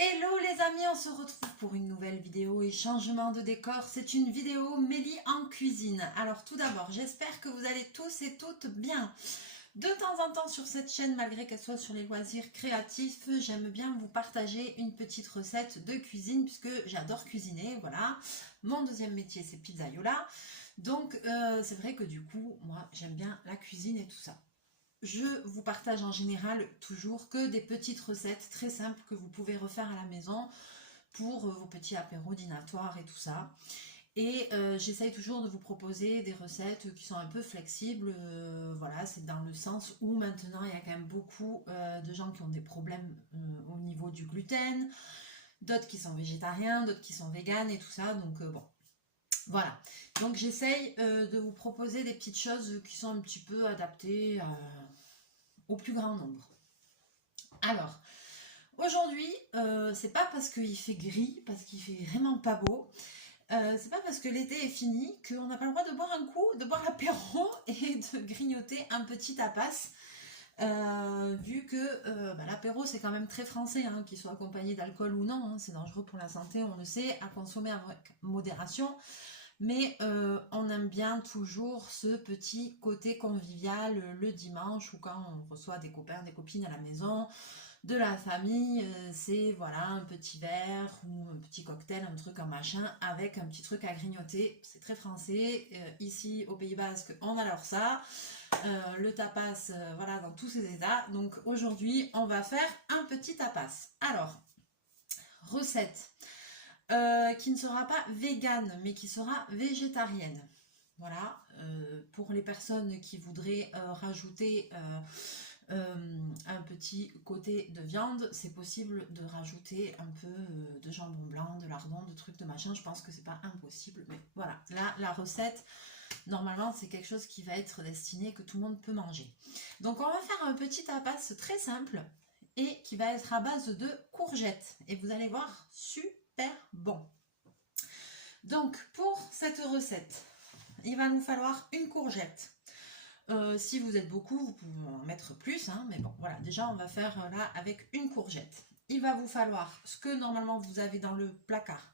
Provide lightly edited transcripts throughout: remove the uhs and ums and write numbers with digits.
Hello les amis, on se retrouve pour une nouvelle vidéo et changement de décor. C'est une vidéo Mélie en cuisine. Alors tout d'abord, j'espère que vous allez tous et toutes bien. De temps en temps sur cette chaîne, malgré qu'elle soit sur les loisirs créatifs, j'aime bien vous partager une petite recette de cuisine puisque j'adore cuisiner, voilà. Mon deuxième métier c'est pizzaiola. Donc c'est vrai que du coup, moi j'aime bien la cuisine et tout ça. Je vous partage en général toujours que des petites recettes très simples que vous pouvez refaire à la maison pour vos petits apéros dînatoires et tout ça. Et j'essaye toujours de vous proposer des recettes qui sont un peu flexibles. Voilà, c'est dans le sens où maintenant il y a quand même beaucoup de gens qui ont des problèmes au niveau du gluten, d'autres qui sont végétariens, d'autres qui sont véganes et tout ça. Donc bon, voilà. Donc j'essaye de vous proposer des petites choses qui sont un petit peu adaptées au plus grand nombre. Alors, aujourd'hui, c'est pas parce qu'il fait gris, parce qu'il fait vraiment pas beau, c'est pas parce que l'été est fini qu'on n'a pas le droit de boire un coup, de boire l'apéro et de grignoter un petit tapas. Vu que l'apéro c'est quand même très français, hein, qu'il soit accompagné d'alcool ou non, hein, c'est dangereux pour la santé, on le sait, à consommer avec modération. Mais on aime bien toujours ce petit côté convivial le dimanche ou quand on reçoit des copains, des copines à la maison, de la famille, c'est voilà un petit verre ou un petit cocktail, un truc, un machin, avec un petit truc à grignoter. C'est très français. Ici au Pays Basque, on adore ça. Le tapas, voilà, dans tous ses états. Donc aujourd'hui, on va faire un petit tapas. Alors, recette. Qui ne sera pas végane, mais qui sera végétarienne. Voilà, pour les personnes qui voudraient rajouter un petit côté de viande, c'est possible de rajouter un peu de jambon blanc, de lardon, de trucs de machin. Je pense que c'est pas impossible, mais voilà. Là, la recette, normalement, c'est quelque chose qui va être destiné que tout le monde peut manger. Donc, on va faire un petit tapas très simple et qui va être à base de courgettes. Et vous allez voir, super bon. Donc pour cette recette, il va nous falloir une courgette. Si vous êtes beaucoup, vous pouvez en mettre plus, hein, mais bon, voilà, déjà on va faire là avec une courgette. Il va vous falloir ce que normalement vous avez dans le placard,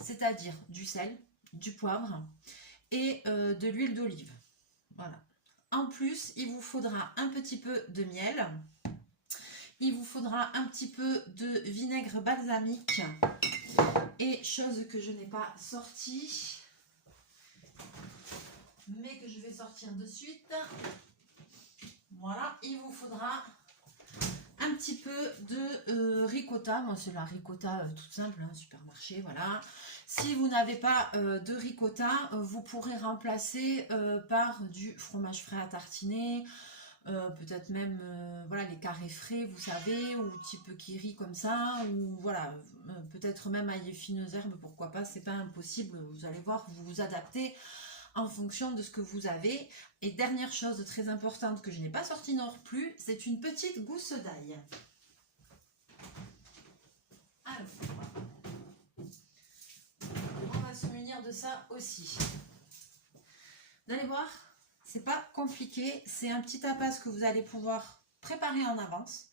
c'est-à-dire du sel, du poivre et de l'huile d'olive. Voilà. En plus, il vous faudra un petit peu de miel. Il vous faudra un petit peu de vinaigre balsamique. Et chose que je n'ai pas sortie, mais que je vais sortir de suite. Voilà, il vous faudra un petit peu de ricotta. Moi, c'est la ricotta toute simple, hein, supermarché, voilà. Si vous n'avez pas de ricotta, vous pourrez remplacer par du fromage frais à tartiner. Peut-être même voilà, les carrés frais, vous savez, ou type kiri comme ça, ou voilà, peut-être même ail et fines herbes, pourquoi pas, c'est pas impossible, vous allez voir, vous vous adaptez en fonction de ce que vous avez. Et dernière chose très importante que je n'ai pas sortie non plus, c'est une petite gousse d'ail. Alors, on va se munir de ça aussi. Vous allez voir, c'est pas compliqué, c'est un petit tapas que vous allez pouvoir préparer en avance.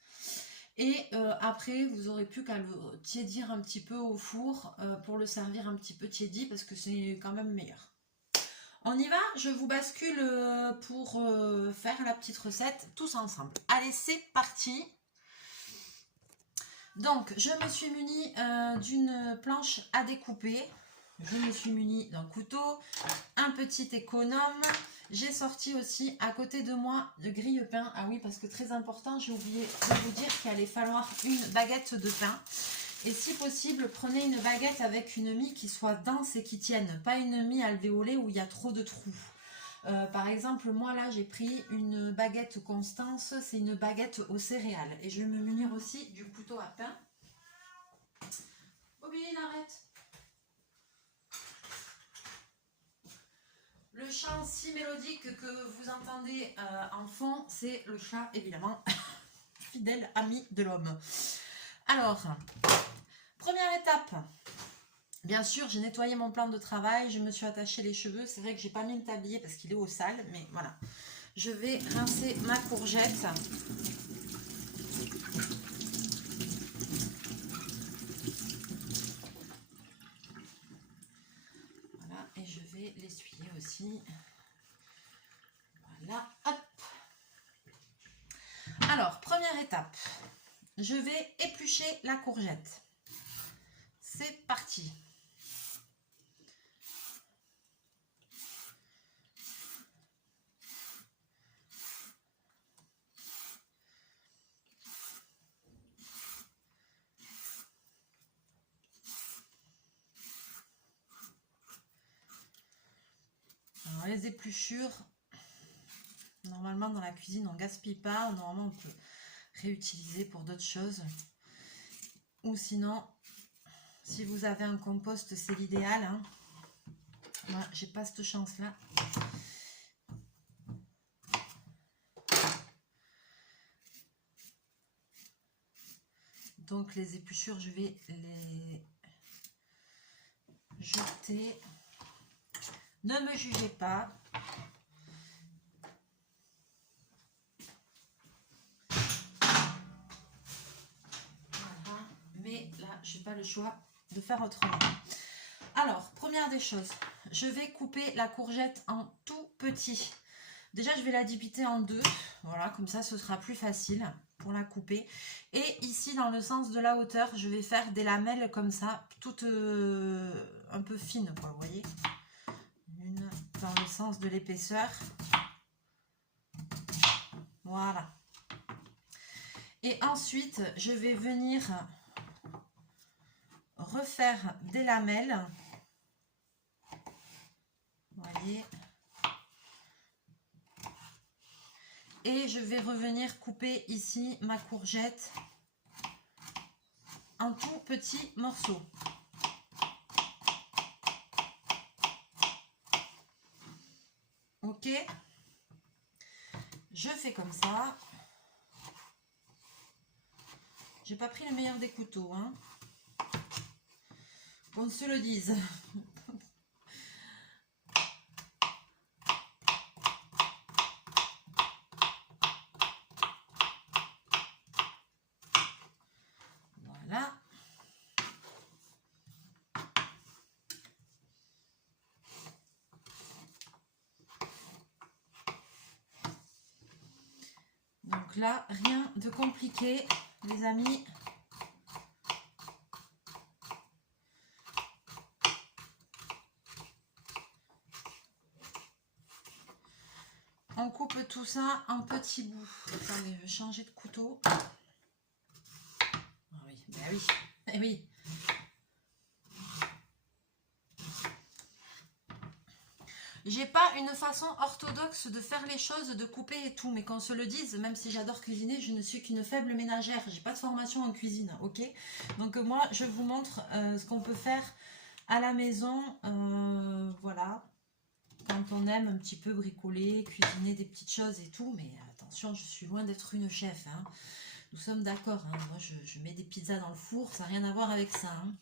Et après, vous n'aurez plus qu'à le tiédir un petit peu au four pour le servir un petit peu tiédi parce que c'est quand même meilleur. On y va, je vous bascule pour faire la petite recette tous ensemble. Allez, c'est parti. Donc, je me suis munie d'une planche à découper. Je me suis munie d'un couteau, un petit économe. J'ai sorti aussi à côté de moi le grille-pain. Ah oui, parce que très important, j'ai oublié de vous dire qu'il allait falloir une baguette de pain. Et si possible, prenez une baguette avec une mie qui soit dense et qui tienne. Pas une mie alvéolée où il y a trop de trous. Par exemple, moi là, j'ai pris une baguette Constance. C'est une baguette aux céréales. Et je vais me munir aussi du couteau à pain. Bobine, arrête! Le chant si mélodique que vous entendez en fond, c'est le chat, évidemment, fidèle ami de l'homme. Alors, première étape. Bien sûr, j'ai nettoyé mon plan de travail, je me suis attaché les cheveux. C'est vrai que j'ai pas mis le tablier parce qu'il est au sale, mais voilà. Je vais rincer ma courgette. ici. Voilà, hop. Alors, première étape, je vais éplucher la courgette. C'est parti. Alors, les épluchures, normalement dans la cuisine on gaspille pas, normalement on peut réutiliser pour d'autres choses. Ou sinon, si vous avez un compost, c'est l'idéal. Hein. Moi, j'ai pas cette chance-là. Donc les épluchures, je vais les jeter. Ne me jugez pas. Voilà. Mais là, je n'ai pas le choix de faire autrement. Alors, première des choses, je vais couper la courgette en tout petit. Déjà, je vais la débiter en deux. Voilà, comme ça, ce sera plus facile pour la couper. Et ici, dans le sens de la hauteur, je vais faire des lamelles comme ça, toutes un peu fines, quoi, vous voyez. Une dans le sens de l'épaisseur. Voilà. Et ensuite, je vais venir refaire des lamelles. Vous voyez. Et je vais revenir couper ici ma courgette en tout petits morceaux. Ok, je fais comme ça. J'ai pas pris le meilleur des couteaux, hein. Qu'on se le dise. Voilà. Donc là, rien de compliqué, les amis. On coupe tout ça en petits bouts. Attendez, je vais changer de couteau. Ah oui, ben oui, eh oui. J'ai pas une façon orthodoxe de faire les choses, de couper et tout, mais qu'on se le dise, même si j'adore cuisiner, je ne suis qu'une faible ménagère. J'ai pas de formation en cuisine, ok? Donc moi, je vous montre ce qu'on peut faire à la maison, voilà. Quand on aime un petit peu bricoler, cuisiner des petites choses et tout, mais attention, je suis loin d'être une chef, hein. Nous sommes d'accord, hein. Moi je mets des pizzas dans le four, ça n'a rien à voir avec ça, hein.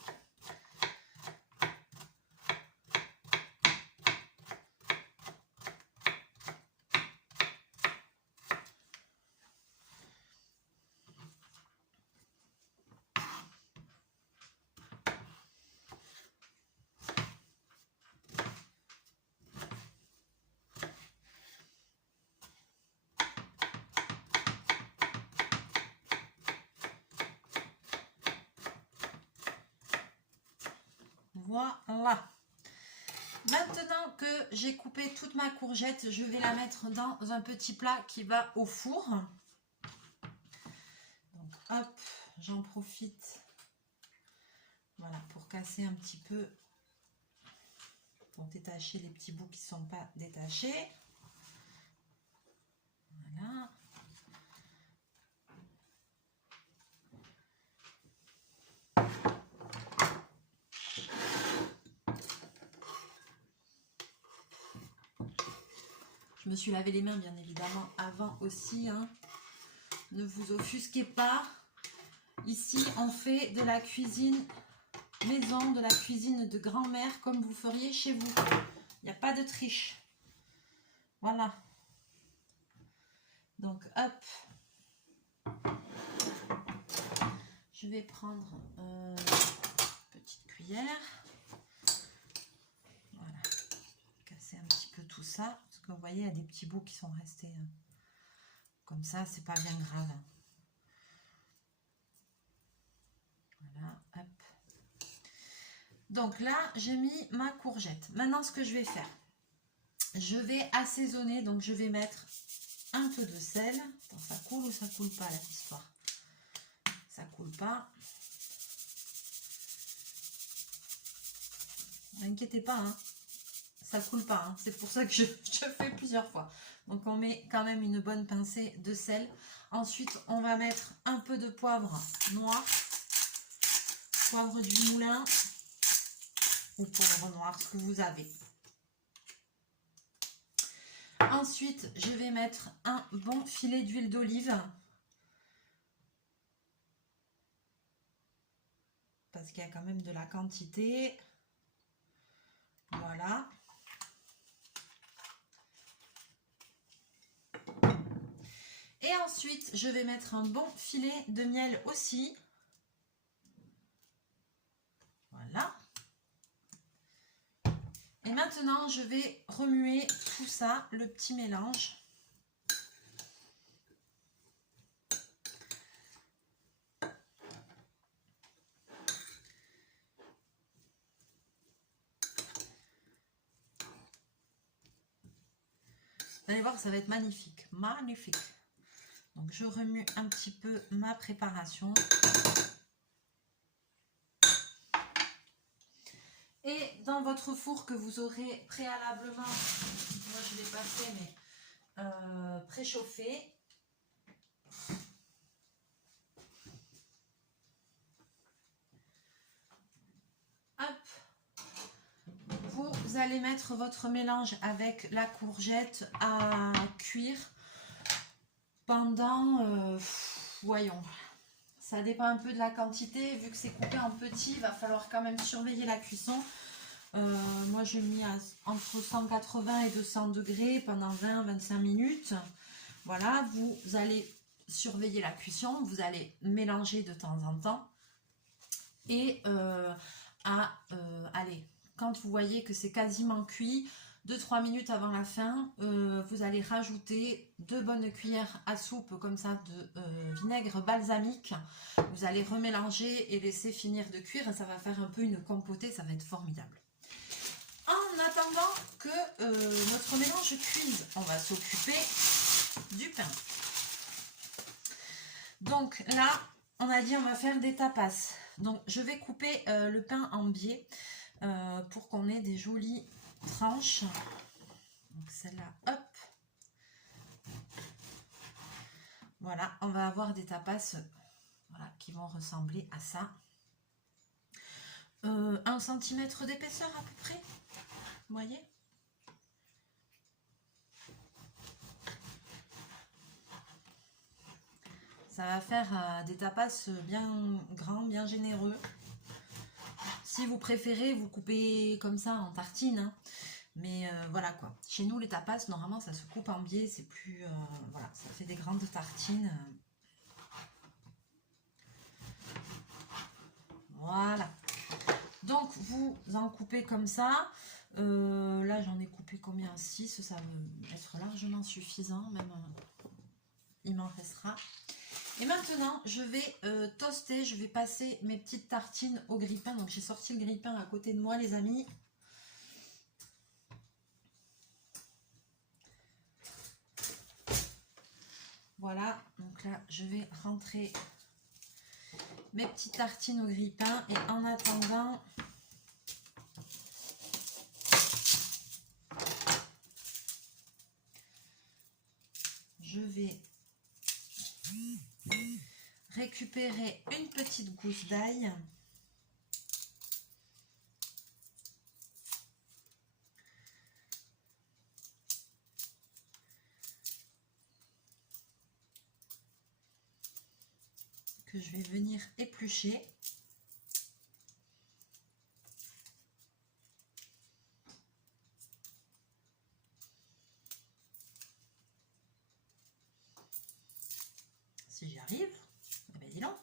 Voilà. Maintenant que j'ai coupé toute ma courgette, je vais la mettre dans un petit plat qui va au four. Donc hop, j'en profite. Voilà, pour casser un petit peu, pour détacher les petits bouts qui ne sont pas détachés. Voilà. Je me suis lavé les mains bien évidemment avant aussi, hein. Ne vous offusquez pas. Ici on fait de la cuisine maison, de la cuisine de grand-mère comme vous feriez chez vous. Il n'y a pas de triche. Voilà. Donc hop. Je vais prendre une petite cuillère. Voilà. passer un petit peu tout ça. Parce que vous voyez, il y a des petits bouts qui sont restés comme ça, c'est pas bien grave. Voilà, hop. Donc là, j'ai mis ma courgette. Maintenant, ce que je vais faire, je vais assaisonner. Donc, je vais mettre un peu de sel. Attends, ça coule ou ça coule pas, cette histoire? Ça coule pas. N'inquiétez pas, hein. Ça coule pas, hein. C'est pour ça que je fais plusieurs fois. Donc, on met quand même une bonne pincée de sel. Ensuite, on va mettre un peu de poivre noir. Poivre du moulin ou poivre noir, ce que vous avez. Ensuite, je vais mettre un bon filet d'huile d'olive. Parce qu'il y a quand même de la quantité. Voilà. Et ensuite, je vais mettre un bon filet de miel aussi. Voilà. Et maintenant, je vais remuer tout ça, le petit mélange. Vous allez voir, ça va être magnifique. Magnifique. Donc, je remue un petit peu ma préparation. Et dans votre four que vous aurez préalablement, moi je l'ai pas fait, mais préchauffé. Hop. Vous allez mettre votre mélange avec la courgette à cuire pendant, voyons, ça dépend un peu de la quantité. Vu que c'est coupé en petits, il va falloir quand même surveiller la cuisson. Moi, je mets entre 180 et 200 degrés pendant 20-25 minutes. Voilà, vous allez surveiller la cuisson, vous allez mélanger de temps en temps. Et allez, quand vous voyez que c'est quasiment cuit, 2-3 minutes avant la fin, vous allez rajouter 2 bonnes cuillères à soupe comme ça de vinaigre balsamique. Vous allez remélanger et laisser finir de cuire. Ça va faire un peu une compotée, ça va être formidable. En attendant que notre mélange cuise, on va s'occuper du pain. Donc là, on a dit on va faire des tapas. Donc je vais couper le pain en biais pour qu'on ait des jolies tranches. Donc celle-là, hop. Voilà, on va avoir des tapas voilà, qui vont ressembler à ça. 1 cm d'épaisseur à peu près. Vous voyez? Ça va faire des tapas bien grands, bien généreux. Si vous préférez, vous coupez comme ça en tartine. Hein. Mais voilà quoi. Chez nous, les tapas, normalement, ça se coupe en biais. C'est plus... voilà, ça fait des grandes tartines. Voilà. Donc, vous en coupez comme ça. Là, j'en ai coupé combien? 6. Ça va être largement suffisant. Même, il m'en restera. Et maintenant, je vais toaster. Je vais passer mes petites tartines au grille-pain. Donc, j'ai sorti le grille-pain à côté de moi, les amis. Voilà. Donc là, je vais rentrer mes petites tartines au grille-pain. Et en attendant... je vais récupérer une petite gousse d'ail. Que je vais venir éplucher. Si j'y arrive, eh ben dis donc.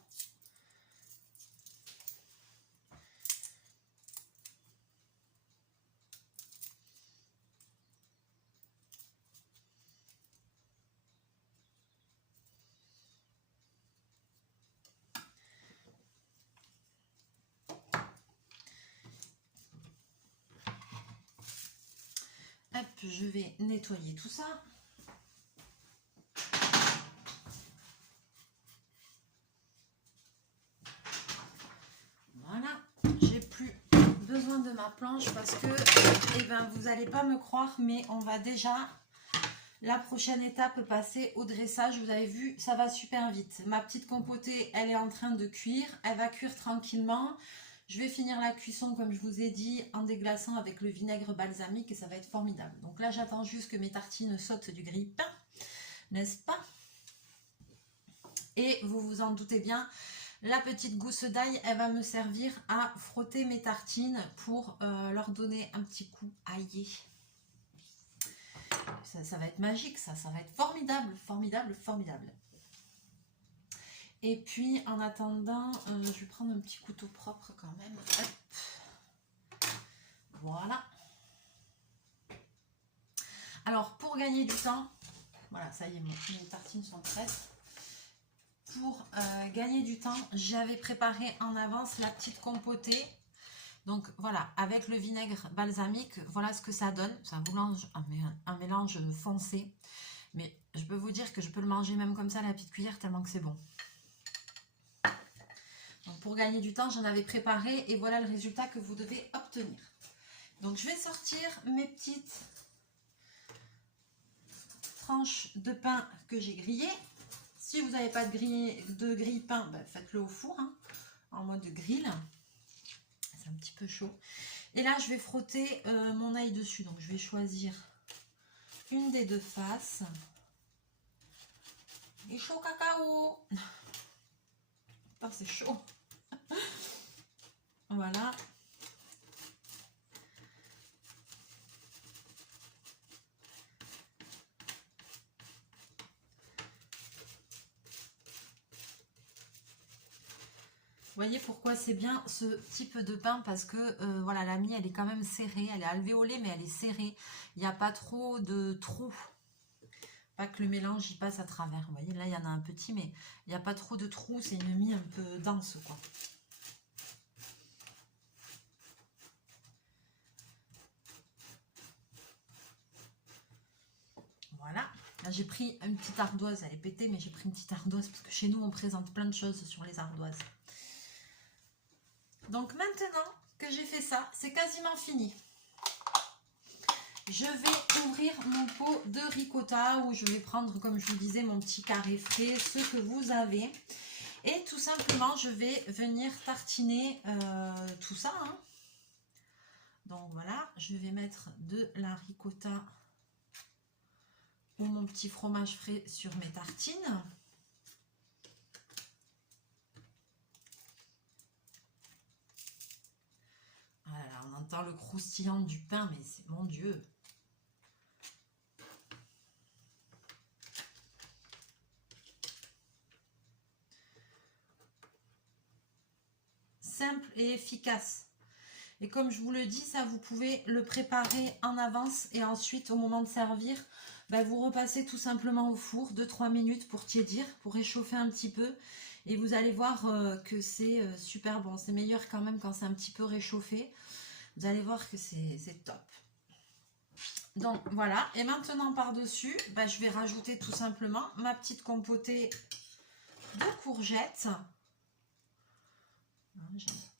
je vais nettoyer tout ça. Voilà, j'ai plus besoin de ma planche parce que, eh ben, vous n'allez pas me croire, mais on va déjà, la prochaine étape, passer au dressage. Vous avez vu, ça va super vite. Ma petite compotée, elle est en train de cuire. Elle va cuire tranquillement. Je vais finir la cuisson, comme je vous ai dit, en déglaçant avec le vinaigre balsamique et ça va être formidable. Donc là, j'attends juste que mes tartines sautent du grille-pain, n'est-ce pas? Et vous vous en doutez bien, la petite gousse d'ail, elle va me servir à frotter mes tartines pour leur donner un petit coup aillé. Ça va être magique, ça va être formidable, formidable, formidable. Et puis, en attendant, je vais prendre un petit couteau propre quand même. Hop. Voilà. Alors, pour gagner du temps, voilà, ça y est, mes tartines sont prêtes. Pour gagner du temps, j'avais préparé en avance la petite compotée. Donc, voilà, avec le vinaigre balsamique, voilà ce que ça donne. C'est un mélange foncé. Mais je peux vous dire que je peux le manger même comme ça à la petite cuillère tellement que c'est bon. Donc pour gagner du temps, j'en avais préparé et voilà le résultat que vous devez obtenir. Donc je vais sortir mes petites tranches de pain que j'ai grillées. Si vous n'avez pas de grille-pain, ben faites-le au four, hein, en mode grill. C'est un petit peu chaud. Et là, je vais frotter mon ail dessus. Donc je vais choisir une des deux faces. Et chaud cacao. Putain, c'est chaud. Voilà. Vous voyez pourquoi c'est bien ce type de pain, parce que voilà, la mie elle est quand même serrée, elle est alvéolée mais elle est serrée, il n'y a pas trop de trous, pas que le mélange y passe à travers. Vous voyez là il y en a un petit mais il n'y a pas trop de trous, c'est une mie un peu dense quoi. Voilà, là j'ai pris une petite ardoise, elle est pétée mais j'ai pris une petite ardoise parce que chez nous on présente plein de choses sur les ardoises. Donc maintenant que j'ai fait ça, c'est quasiment fini. Je vais ouvrir mon pot de ricotta où je vais prendre, comme je vous disais, mon petit carré frais, ce que vous avez. Et tout simplement, je vais venir tartiner tout ça. Hein. Donc voilà, je vais mettre de la ricotta ou mon petit fromage frais sur mes tartines. Voilà, on entend le croustillant du pain, mais c'est mon Dieu. Simple et efficace. Et comme je vous le dis, ça vous pouvez le préparer en avance et ensuite au moment de servir, ben, vous repassez tout simplement au four 2-3 minutes pour tiédir, pour réchauffer un petit peu. Et vous allez voir que c'est super bon. C'est meilleur quand même quand c'est un petit peu réchauffé. Vous allez voir que c'est top. Donc voilà, et maintenant par-dessus, ben, je vais rajouter tout simplement ma petite compotée de courgettes.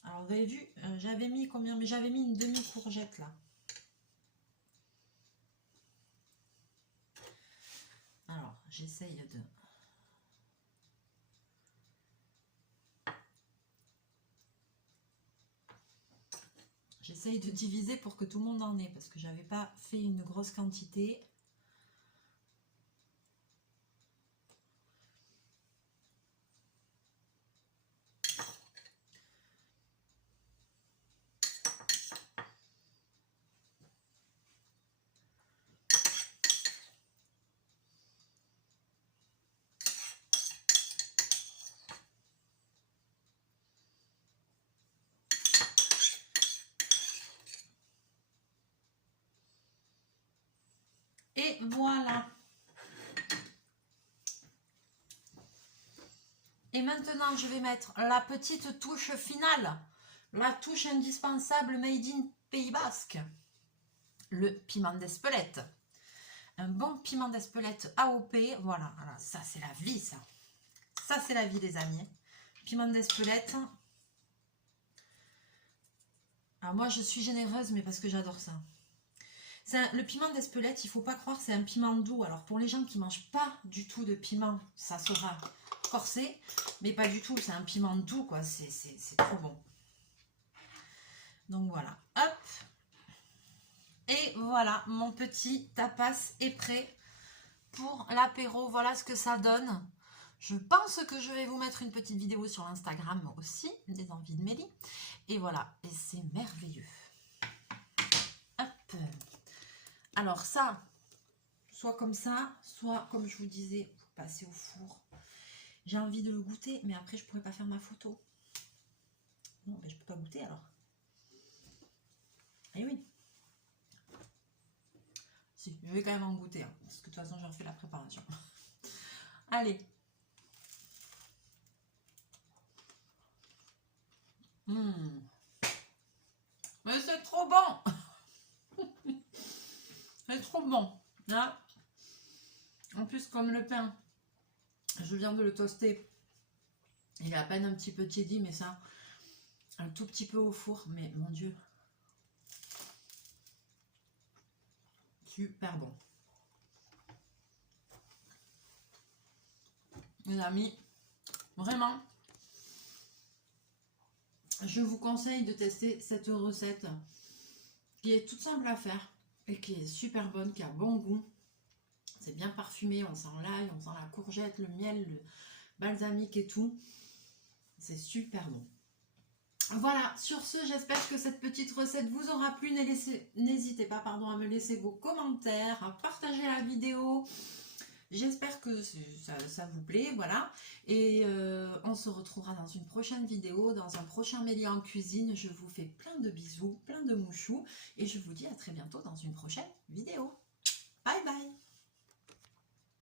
Alors vous avez vu, j'avais mis combien? Mais j'avais mis une demi-courgette là. Alors j'essaye de... J'essaye de diviser pour que tout le monde en ait, parce que j'avais pas fait une grosse quantité. Et voilà. Et maintenant, je vais mettre la petite touche finale, la touche indispensable made in Pays Basque, le piment d'Espelette. Un bon piment d'Espelette AOP. Voilà, voilà, ça c'est la vie, ça. Ça c'est la vie, les amis. Piment d'Espelette. Alors moi, je suis généreuse, mais parce que j'adore ça. Le piment d'Espelette, il ne faut pas croire, c'est un piment doux. Alors pour les gens qui ne mangent pas du tout de piment, ça sera corsé. Mais pas du tout, c'est un piment doux, quoi. C'est trop bon. Donc voilà, hop. Et voilà, mon petit tapas est prêt pour l'apéro. Voilà ce que ça donne. Je pense que je vais vous mettre une petite vidéo sur l'Instagram aussi, des envies de Mélie. Et voilà, et c'est merveilleux. Hop. Alors ça, soit comme ça, soit comme je vous disais, vous passez au four. J'ai envie de le goûter, mais après je pourrais pas faire ma photo. Non, ben je peux pas goûter alors. Eh oui. Si, je vais quand même en goûter, hein, parce que de toute façon j'en fais la préparation. Allez. Mais c'est trop bon. C'est trop bon. Là, en plus, comme le pain, je viens de le toaster. Il est à peine un petit peu tiédi, mais ça, un tout petit peu au four. Mais mon Dieu. Super bon. Les amis, vraiment, je vous conseille de tester cette recette qui est toute simple à faire et qui est super bonne, qui a bon goût. C'est bien parfumé, on sent l'ail, on sent la courgette, le miel, le balsamique et tout. C'est super bon. Voilà, sur ce, j'espère que cette petite recette vous aura plu. N'hésitez pas à me laisser vos commentaires, à partager la vidéo. J'espère que ça vous plaît, voilà. Et on se retrouvera dans une prochaine vidéo, dans un prochain Mélie en cuisine. Je vous fais plein de bisous, plein de mouchous. Et je vous dis à très bientôt dans une prochaine vidéo. Bye bye!